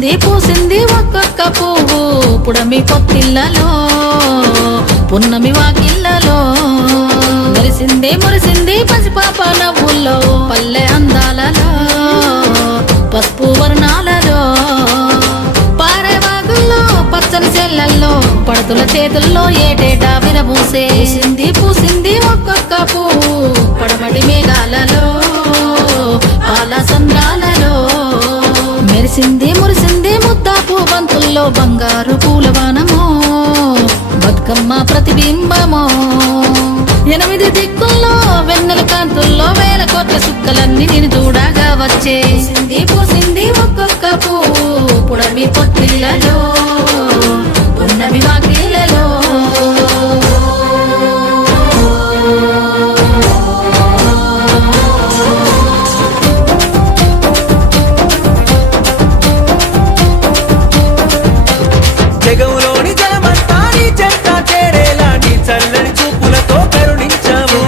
మెరిసింది పూసింది ఒక్కొక్క పువ్వు పుడమి పొత్తిళ్ళలో పున్నమి వాకిళ్ళలో మెరిసింది మురిసింది పసిపాప నవ్వుల్లో పల్లె అందాలలో పసుపు వర్ణాలలో పారేవాగుల్లో పచ్చని చెల్లల్లో పడతుల చేతుల్లో ఏటేటా విరబూసే పూసింది ఒక్కొక్క పువ్వు పడమటి మేఘాలలో పాల సంద్రాలలో మెరిసింది మురిసింది ముద్దాపు బంతుల్లో బంగారు పూలవానమో బతుకమ్మ ప్రతిబింబమో 8 దిక్కుల్లో వెన్నెల కాంతుల్లో వేల కోట్ల సుక్కలన్నీ నేను చూడగా వచ్చే పూసింది ఒక్కొక్క పువ్వు పుడమి పొత్తిళ్ళలో పున్నమి వాకిళ్ళలో జగములోని జలమంతా నీ చెంత చేరేలా నీ చల్లని చూపులతో కరుణించావు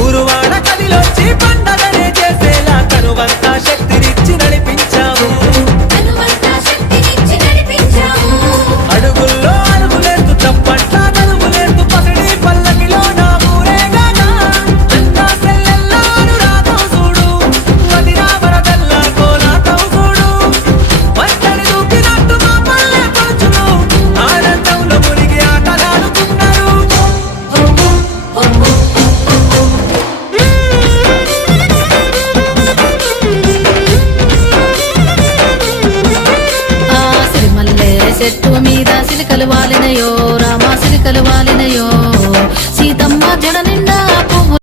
ఊరువాడ కదిలొచ్చి పండగనే చేసేలా కనువంతా శక్తినిచ్చి నడిపించావు అడుగుల్లో అడుగులేస్తూ చప్పట్ల నడుములేస్తూ పసిడి పల్లకిలో నా ఊరేగానా అంతా సెల్లెల్లా అనురాగం చూడు మదిరా వరదల్లా కోలాటం చూడు వంటని దూకినట్టు మా పల్లె పడుచును ఆనందంలో మునిగి ఆటలాడుతున్నారు ఆ సిరిమల్లె చెట్టు మీద సిలికలు వాలినయో రామా సిలికలు వాలినయో